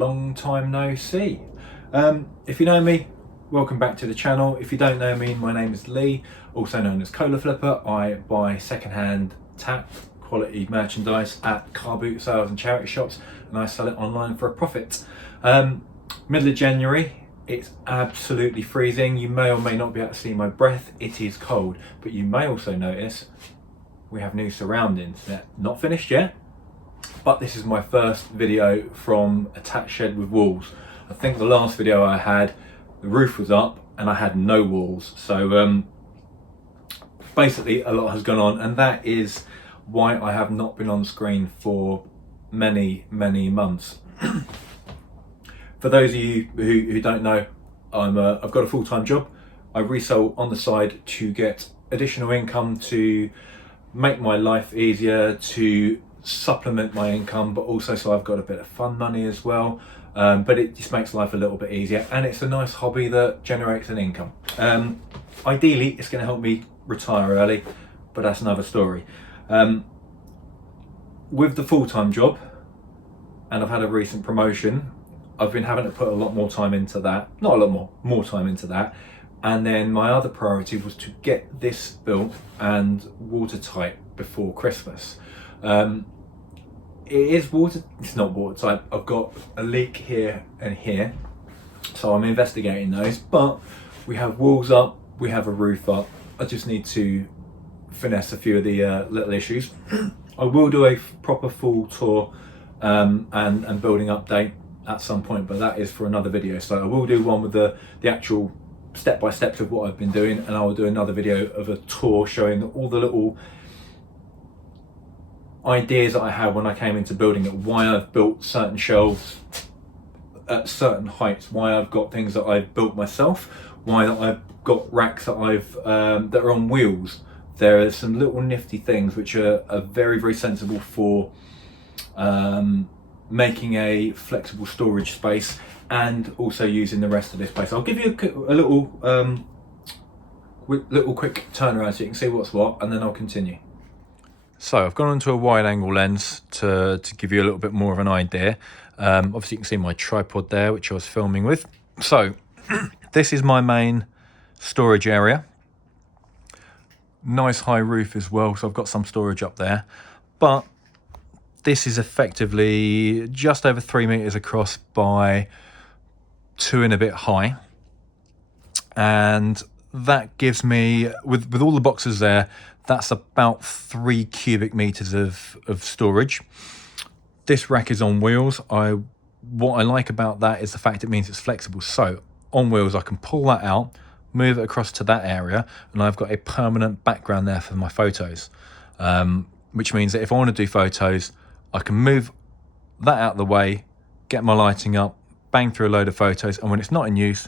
long time no see. If you know me, welcome back to the channel. If you don't know me, my name is Lee, also known as Cola Flipper. I buy second-hand tap quality merchandise at car boot sales and charity shops, and I sell it online for a profit. Middle of January, it's absolutely freezing. You may or may not be able to see my breath. It is cold, but you may also notice we have new surroundings. They're not finished yet, but this is my first video from a tack shed with walls. I think the last video I had, the roof was up and I had no walls. So basically a lot has gone on, and that is why I have not been on screen for many months. For those of you who don't know, I've got a full-time job. I resell on the side to get additional income, to make my life easier, to supplement my income, but also so I've got a bit of fun money as well. But it just makes life a little bit easier, and it's a nice hobby that generates an income. Ideally, it's going to help me retire early, but that's another story. With the full-time job, and I've had a recent promotion, I've been having to put a lot more time into that. Not a lot more time into that. And then my other priority was to get this built and watertight before Christmas. It's not watertight. I've got a leak here and here, so I'm investigating those. But we have walls up, we have a roof up. I just need to finesse a few of the little issues. I will do a proper full tour and building update at some point, but that is for another video. So I will do one with the actual step-by-steps of what I've been doing, and I will do another video of a tour showing all the little ideas that I had when I came into building it, why I've built certain shelves at certain heights, why I've got things that I've built myself, why that I've got racks that that are on wheels. There are some little nifty things which are very sensible for making a flexible storage space, and also using the rest of this space. I'll give you a little quick turnaround so you can see what's what, and then I'll continue. So I've gone onto a wide angle lens to give you a little bit more of an idea. Obviously you can see my tripod there, which I was filming with. So this is my main storage area. Nice high roof as well, so I've got some storage up there. But this is effectively just over 3 meters across by 2 and a bit high. And that gives me, with all the boxes there, that's about 3 cubic meters of storage. This rack is on wheels. What I like about that is the fact it means it's flexible. So on wheels, I can pull that out, move it across to that area, and I've got a permanent background there for my photos. Which means that if I want to do photos, I can move that out of the way, get my lighting up, bang through a load of photos, and when it's not in use,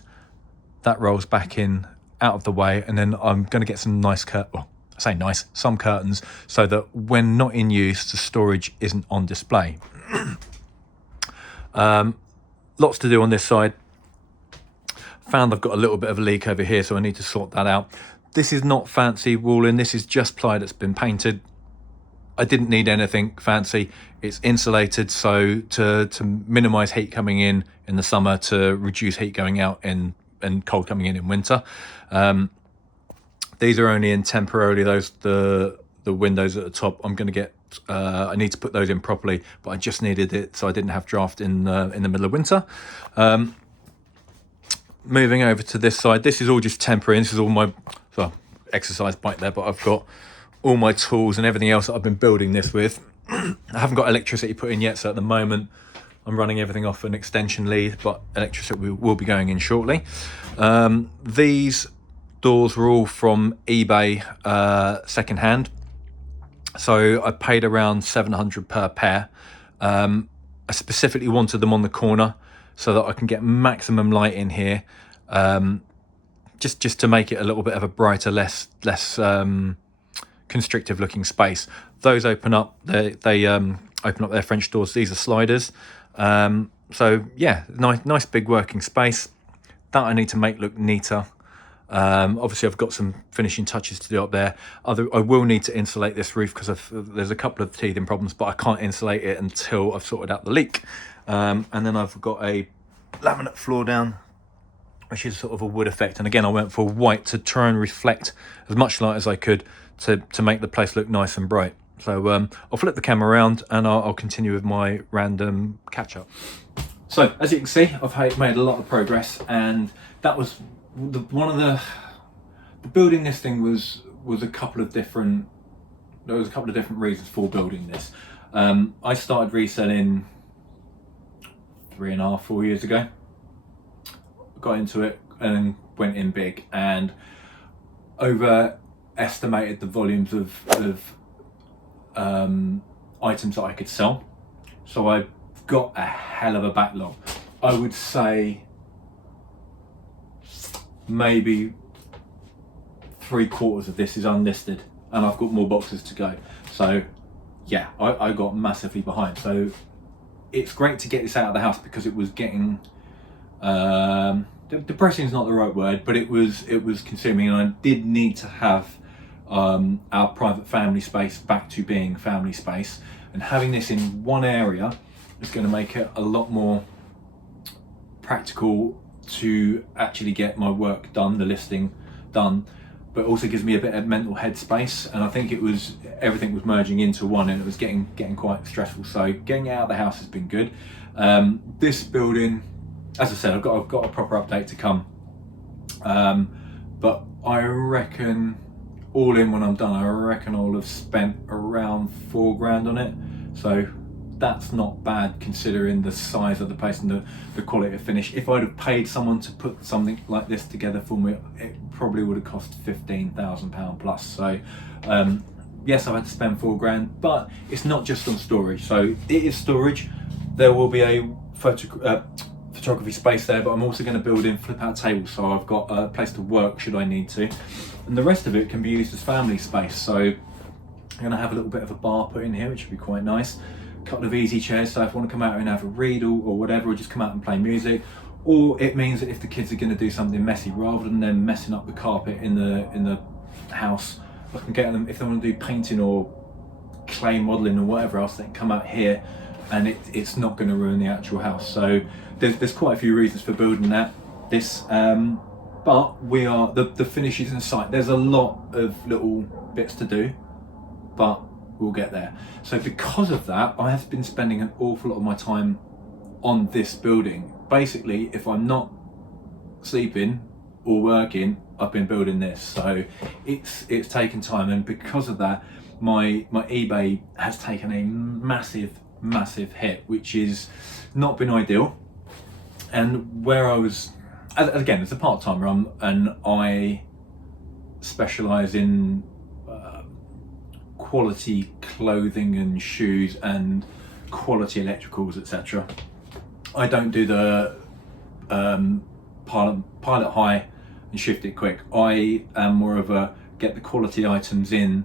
that rolls back in out of the way, and then I'm going to get some nice some curtains, so that when not in use, the storage isn't on display. Lots to do on this side. Found I've got a little bit of a leak over here, so I need to sort that out. This is not fancy walling, this is just ply that's been painted. I didn't need anything fancy. It's insulated, so to minimize heat coming in the summer, to reduce heat going out and cold coming in winter. These are only in temporarily, the windows at the top. I'm going to get I need to put those in properly, but I just needed it so I didn't have draft in the middle of winter. Moving over to this side, this is all just temporary. This is all my exercise bike there, but I've got all my tools and everything else that I've been building this with. I haven't got electricity put in yet, so at the moment I'm running everything off an extension lead, but electricity will be going in shortly. These doors were all from eBay secondhand, so I paid around $700 per pair. I specifically wanted them on the corner so that I can get maximum light in here, just to make it a little bit of a brighter, less constrictive looking space. Those open up, they open up their French doors. These are sliders. So yeah, nice big working space that I need to make look neater. Obviously I've got some finishing touches to do up there. I will need to insulate this roof because there's a couple of teething problems, but I can't insulate it until I've sorted out the leak. And then I've got a laminate floor down, which is sort of a wood effect. And again, I went for white to try and reflect as much light as I could to make the place look nice and bright. So I'll flip the camera around and I'll continue with my random catch up. So as you can see, I've made a lot of progress, and that was one of the building this thing was a couple of different, there was a couple of different reasons for building this. I started reselling 3.5, 4 years ago. Got into it and went in big, and overestimated the volumes of items that I could sell. So I got a hell of a backlog. I would say maybe 3/4 of this is unlisted, and I've got more boxes to go. So yeah, I got massively behind. So it's great to get this out of the house, because it was getting depressing is not the right word, but it was consuming, and I did need to have our private family space back to being family space, and having this in one area is going to make it a lot more practical to actually get my work done, the listing done, but also gives me a bit of mental headspace. And I think everything was merging into one, and it was getting quite stressful. So getting it out of the house has been good. This building, as I said, I've got a proper update to come, but I reckon all in, when I'm done, I reckon I'll have spent around 4 grand on it. So that's not bad considering the size of the place and the quality of finish. If I'd have paid someone to put something like this together for me, it probably would have cost £15,000 plus. So yes, I've had to spend 4 grand, but it's not just on storage. So it is storage. There will be a photography space there, but I'm also going to build in flip out tables, so I've got a place to work should I need to, and the rest of it can be used as family space. So I'm going to have a little bit of a bar put in here, which would be quite nice. A couple of easy chairs, so if I want to come out and have a read or whatever, or just come out and play music. Or it means that if the kids are going to do something messy, rather than them messing up the carpet in the house, I can get them, if they want to do painting or clay modelling or whatever else, they can come out here, and it's not going to ruin the actual house. So there's quite a few reasons for building this, but we are the finish is in sight. There's a lot of little bits to do, but we'll get there. So because of that, I have been spending an awful lot of my time on this building. Basically, if I'm not sleeping or working, I've been building this. So it's taken time, and because of that, my eBay has taken a massive hit, which is not been ideal. And where I was, again, it's a part-time run, and I specialise in quality clothing and shoes and quality electricals, etc. I don't do the pilot high and shift it quick. I am more of a get the quality items in.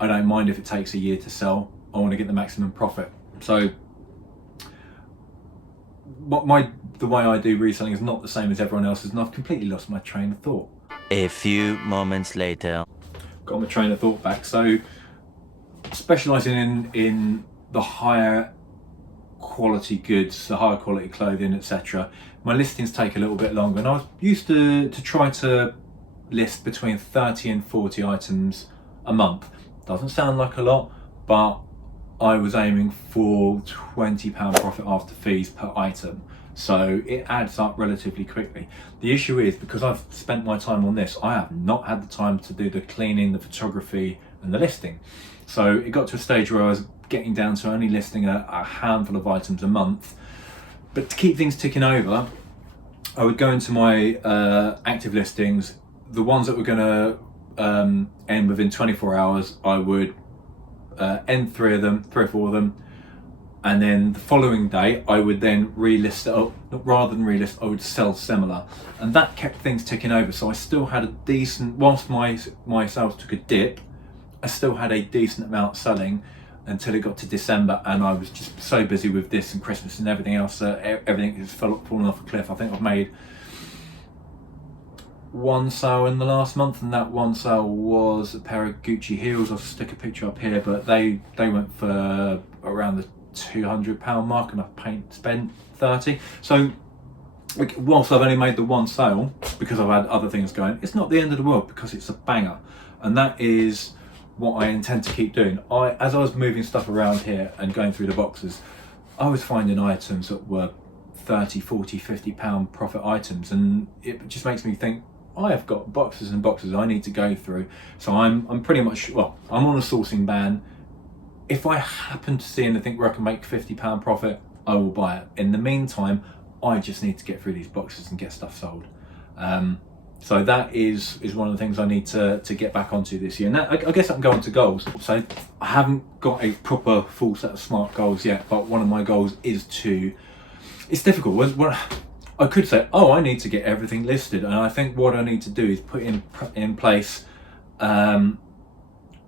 I don't mind if it takes a year to sell. I want to get the maximum profit. So the way I do reselling is not the same as everyone else's, and I've completely lost my train of thought. A few moments later. Got my train of thought back. So specialising in the higher quality goods, the higher quality clothing, etc. My listings take a little bit longer, and I was used to try to list between 30 and 40 items a month. Doesn't sound like a lot, but I was aiming for £20 profit after fees per item. So it adds up relatively quickly. The issue is, because I've spent my time on this, I have not had the time to do the cleaning, the photography and the listing. So it got to a stage where I was getting down to only listing a handful of items a month. But to keep things ticking over, I would go into my active listings. The ones that were going to end within 24 hours, I would end 3 or 4 of them, and then the following day I would then relist it. Rather than relist, I would sell similar, and that kept things ticking over. So I still had a decent, whilst my sales took a dip, I still had a decent amount selling until it got to December, and I was just so busy with this and Christmas and everything else that everything is fallen off a cliff. I think I've made one sale in the last month, and that one sale was a pair of Gucci heels. I'll stick a picture up here, but they went for around the £200 mark, and I spent 30. So whilst I've only made the one sale because I've had other things going, it's not the end of the world because it's a banger, and that is what I intend to keep doing. As I was moving stuff around here and going through the boxes, I was finding items that were 30, 40, 50 pound profit items, and it just makes me think, I have got boxes and boxes I need to go through. So I'm pretty much, well, I'm on a sourcing ban. If I happen to see anything where I can make £50 profit, I will buy it. In the meantime, I just need to get through these boxes and get stuff sold. So that is one of the things I need to get back onto this year. Now, I guess I can go on to goals. So I haven't got a proper full set of SMART goals yet, but one of my goals is to, it's difficult. I could say, oh, I need to get everything listed. And I think what I need to do is put in place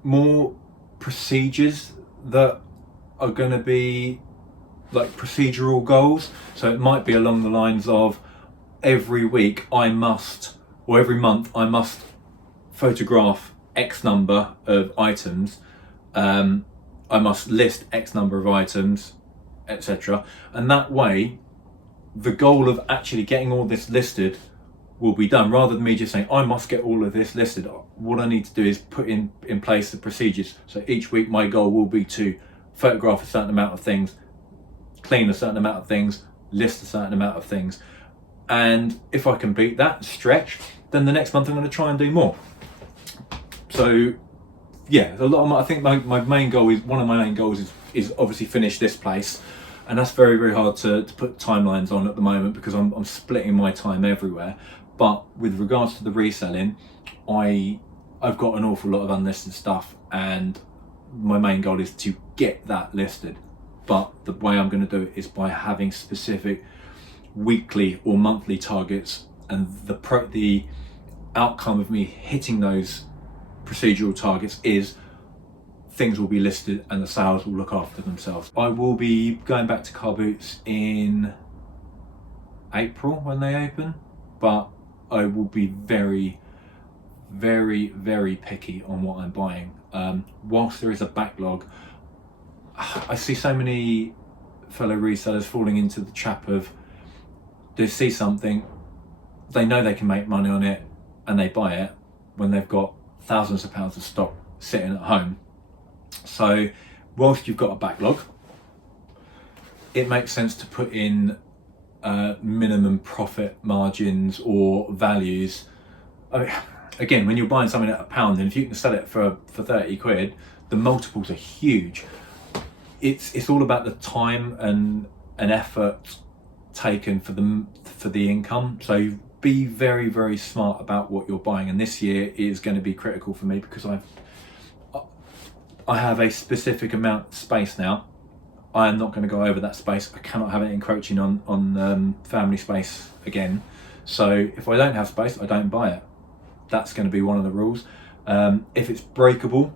more procedures that are going to be like procedural goals. So it might be along the lines of every week I must, or every month I must photograph X number of items. I must list X number of items, etc. And that way, the goal of actually getting all this listed will be done, rather than me just saying I must get all of this listed. What I need to do is put in place the procedures. So each week my goal will be to photograph a certain amount of things, clean a certain amount of things, list a certain amount of things. And if I can beat that stretch, then the next month I'm going to try and do more. So yeah, I think my main goal is, one of my main goals is obviously finish this place. And that's very, very hard to put timelines on at the moment because I'm splitting my time everywhere. But with regards to the reselling, I've got an awful lot of unlisted stuff, and my main goal is to get that listed. But the way I'm going to do it is by having specific weekly or monthly targets, and the outcome of me hitting those procedural targets is things will be listed and the sales will look after themselves. I will be going back to car boots in April when they open, but I will be very, very, very picky on what I'm buying. Whilst there is a backlog, I see so many fellow resellers falling into the trap of, they see something, they know they can make money on it, and they buy it when they've got thousands of pounds of stock sitting at home. So whilst you've got a backlog, it makes sense to put in minimum profit margins or values. I mean, again, when you're buying something at £1, and if you can sell it for 30 quid, the multiples are huge. It's all about the time and effort taken for the income. So be very, very smart about what you're buying. And this year is going to be critical for me because I have a specific amount of space now. I am not going to go over that space. I cannot have it encroaching on family space again. So if I don't have space, I don't buy it. That's going to be one of the rules. If it's breakable,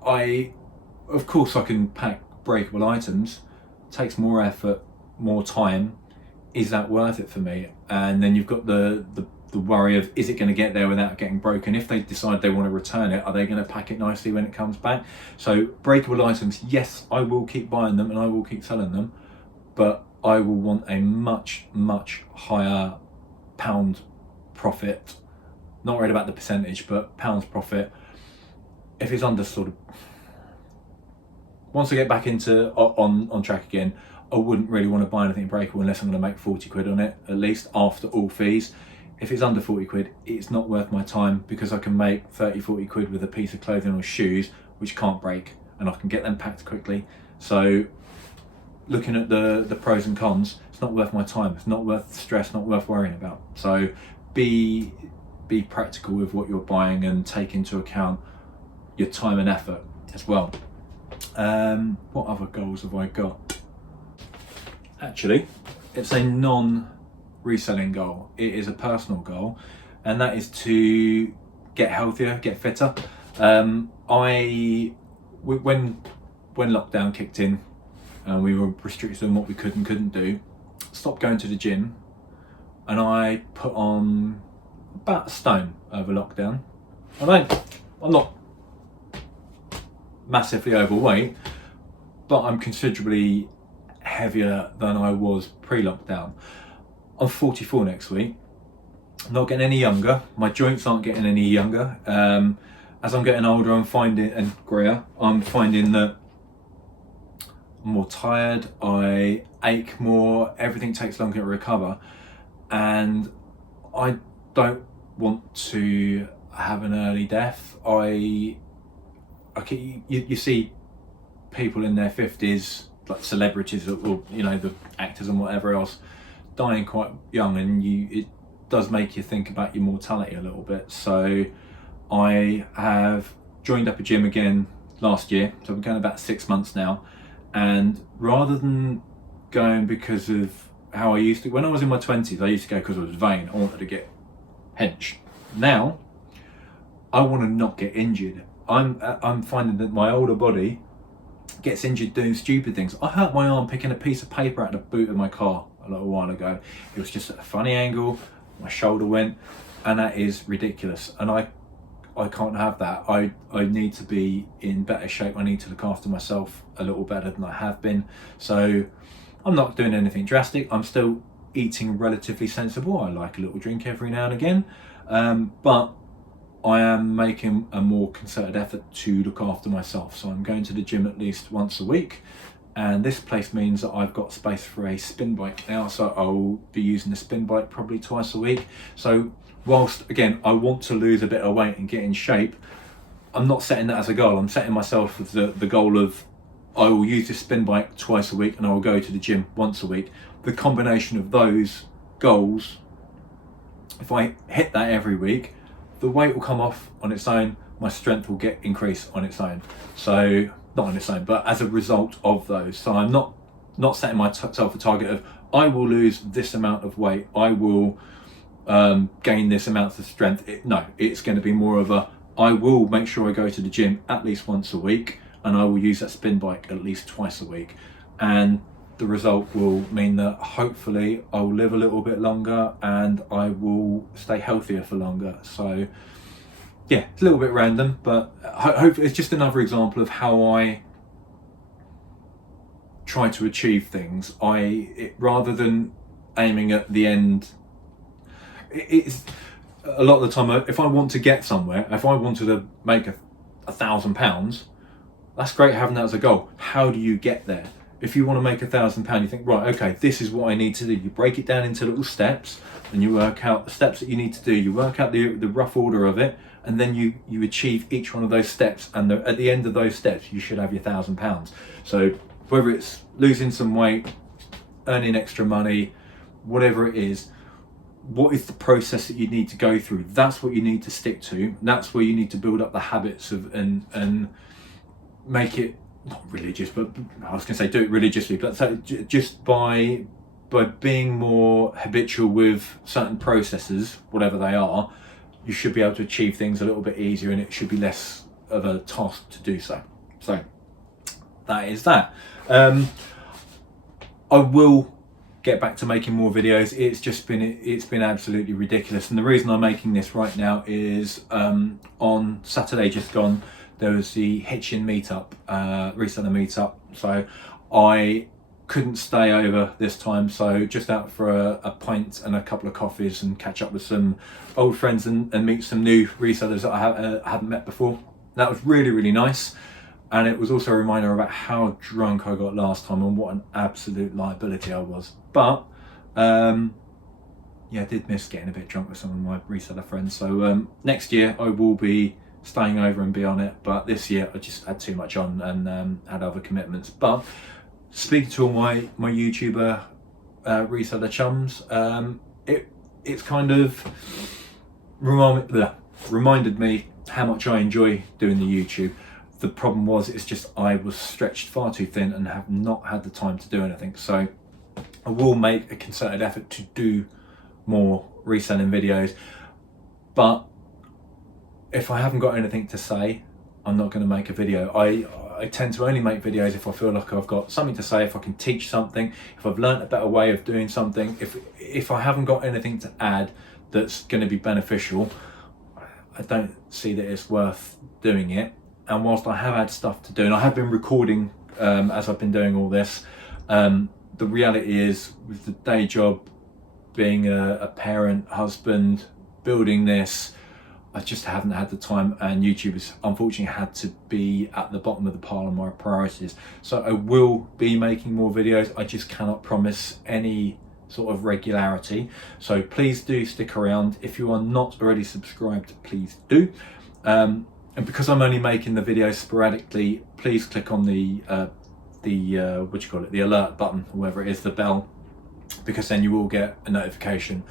of course I can pack breakable items. It takes more effort, more time. Is that worth it for me? And then you've got the worry of, is it going to get there without getting broken? If they decide they want to return it, are they going to pack it nicely when it comes back? So breakable items, yes, I will keep buying them and I will keep selling them, but I will want a much, much higher pound profit. Not worried about the percentage, but pounds profit. If it's under sort of, once I get back into on track again, I wouldn't really want to buy anything breakable unless I'm going to make 40 quid on it, at least after all fees. If it's under 40 quid, it's not worth my time because I can make 30, 40 quid with a piece of clothing or shoes which can't break, and I can get them packed quickly. So looking at the pros and cons, it's not worth my time. It's not worth the stress, not worth worrying about. So be practical with what you're buying and take into account your time and effort as well. What other goals have I got? Actually, it's a non-reselling goal. It is a personal goal, and that is to get healthier, get fitter. When lockdown kicked in and we were restricted on what we could and couldn't do, stopped going to the gym and I put on about a stone over lockdown. I'm not massively overweight, but I'm considerably heavier than I was pre-lockdown. I'm 44 next week. I'm not getting any younger. My joints aren't getting any younger. As I'm getting older, I'm finding, and greyer, I'm finding that I'm more tired, I ache more, everything takes longer to recover, and I don't want to have an early death. You see people in their 50s, like celebrities or the actors and whatever else, dying quite young, and it does make you think about your mortality a little bit. So I have joined up a gym again last year, so I'm going about 6 months now, and rather than going because of how I used to, when I was in my 20s, I used to go because I was vain. I wanted to get hench. Now I want to not get injured. I'm finding that my older body gets injured doing stupid things. I hurt my arm picking a piece of paper out of the boot of my car a little while ago. It was just at a funny angle, my shoulder went, and that is ridiculous, and I can't have that. I need to be in better shape. I need to look after myself a little better than I have been. So I'm not doing anything drastic. I'm still eating relatively sensible. I like a little drink every now and again, but I am making a more concerted effort to look after myself. So I'm going to the gym at least once a week, and this place means that I've got space for a spin bike now, so I'll be using the spin bike probably twice a week. So whilst again I want to lose a bit of weight and get in shape, I'm not setting that as a goal. I'm setting myself with the goal of I will use this spin bike twice a week and I will go to the gym once a week. The combination of those goals, if I hit that every week, the weight will come off on its own, my strength will get increased on its own. So not on its own, but as a result of those. So I'm not setting myself a target of I will lose this amount of weight, I will gain this amount of strength. No, it's going to be more of a I will make sure I go to the gym at least once a week, and I will use that spin bike at least twice a week, and the result will mean that hopefully I will live a little bit longer and I will stay healthier for longer. So yeah, it's a little bit random, but hopefully it's just another example of how I try to achieve things. Rather than aiming at the end, it's a lot of the time, if I want to get somewhere, if I wanted to make £1,000, that's great having that as a goal. How do you get there? If you want to make £1,000, you think, right, okay, this is what I need to do. You break it down into little steps and you work out the steps that you need to do. You work out the rough order of it, and then you achieve each one of those steps. And at the end of those steps, you should have your £1,000. So whether it's losing some weight, earning extra money, whatever it is, what is the process that you need to go through? That's what you need to stick to. That's where you need to build up the habits of and make it not religious, but I was going to say do it religiously, but so just by being more habitual with certain processes, whatever they are, you should be able to achieve things a little bit easier, and it should be less of a task to do so. So that is that. I will get back to making more videos. It's been absolutely ridiculous, and the reason I'm making this right now is on Saturday just gone there was the Hitchin meetup, reseller meetup, so I couldn't stay over this time, so just out for a pint and a couple of coffees and catch up with some old friends and meet some new resellers that I hadn't met before. That was really, really nice, and it was also a reminder about how drunk I got last time and what an absolute liability I was. But yeah, I did miss getting a bit drunk with some of my reseller friends, so next year I will be staying over and be on it, but this year I just had too much on and had other commitments. But speaking to all my YouTuber reseller chums, it's kind of reminded me how much I enjoy doing the YouTube. The problem was, it's just I was stretched far too thin and have not had the time to do anything. So I will make a concerted effort to do more reselling videos, but if I haven't got anything to say, I'm not going to make a video. I tend to only make videos if I feel like I've got something to say, if I can teach something, if I've learnt a better way of doing something, if I haven't got anything to add that's going to be beneficial, I don't see that it's worth doing it. And whilst I have had stuff to do, and I have been recording as I've been doing all this, the reality is, with the day job, being a parent, husband, building this, I just haven't had the time, and YouTube has unfortunately had to be at the bottom of the pile of my priorities. So I will be making more videos. I just cannot promise any sort of regularity. So please do stick around. If you are not already subscribed, please do. And because I'm only making the videos sporadically, please click on the what you call it, the alert button, or whatever it is, the bell, because then you will get a notification.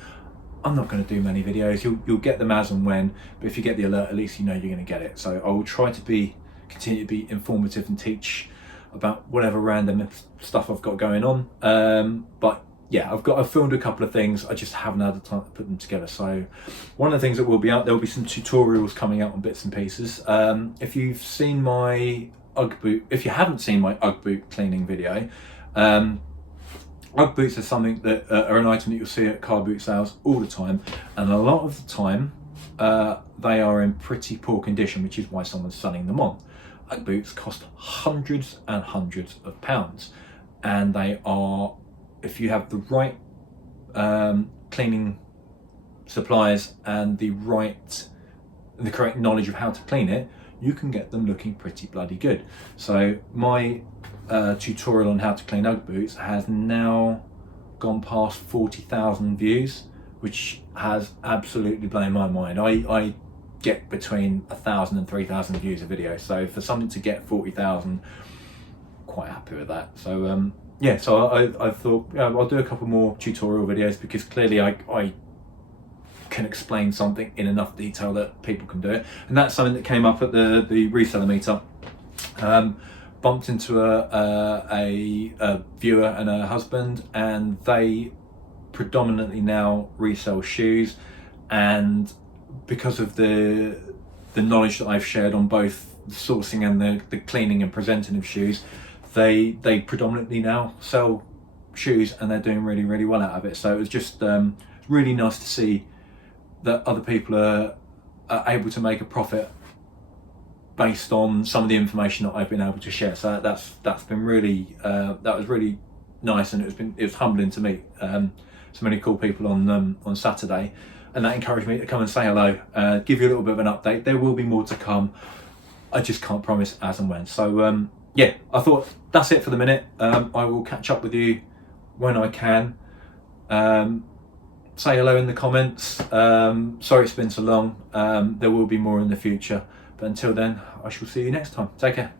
I'm not going to do many videos. You'll get them as and when, but if you get the alert, at least you know you're going to get it. So I will try to continue to be informative and teach about whatever random stuff I've got going on. But yeah, I've filmed a couple of things. I just haven't had the time to put them together. So one of the things that will be out, there will be some tutorials coming out on bits and pieces. If you've seen my Ugg boot, if you haven't seen my Ugg boot cleaning video, Ugg boots are something that are an item that you'll see at car boot sales all the time, and a lot of the time they are in pretty poor condition, which is why someone's selling them on. Ugg boots cost hundreds and hundreds of pounds, and they are, if you have the right cleaning supplies and the correct knowledge of how to clean it, you can get them looking pretty bloody good. So my tutorial on how to clean Ugg boots has now gone past 40,000 views, which has absolutely blown my mind. I get between 1,000 and 3,000 views a video, so for something to get 40,000, quite happy with that. So yeah, so I thought I'll do a couple more tutorial videos, because clearly I can explain something in enough detail that people can do it, and that's something that came up at the reseller meetup. Bumped into a viewer and her husband, and they predominantly now resell shoes, and because of the knowledge that I've shared on both the sourcing and the cleaning and presenting of shoes, they predominantly now sell shoes, and they're doing really, really well out of it. So it was just really nice to see that other people are able to make a profit based on some of the information that I've been able to share. So that's been really that was really nice, and it was humbling to meet so many cool people on Saturday, and that encouraged me to come and say hello, give you a little bit of an update. There will be more to come. I just can't promise as and when. So yeah, I thought that's it for the minute. I will catch up with you when I can. Say hello in the comments. Sorry it's been so long. There will be more in the future. But until then, I shall see you next time. Take care.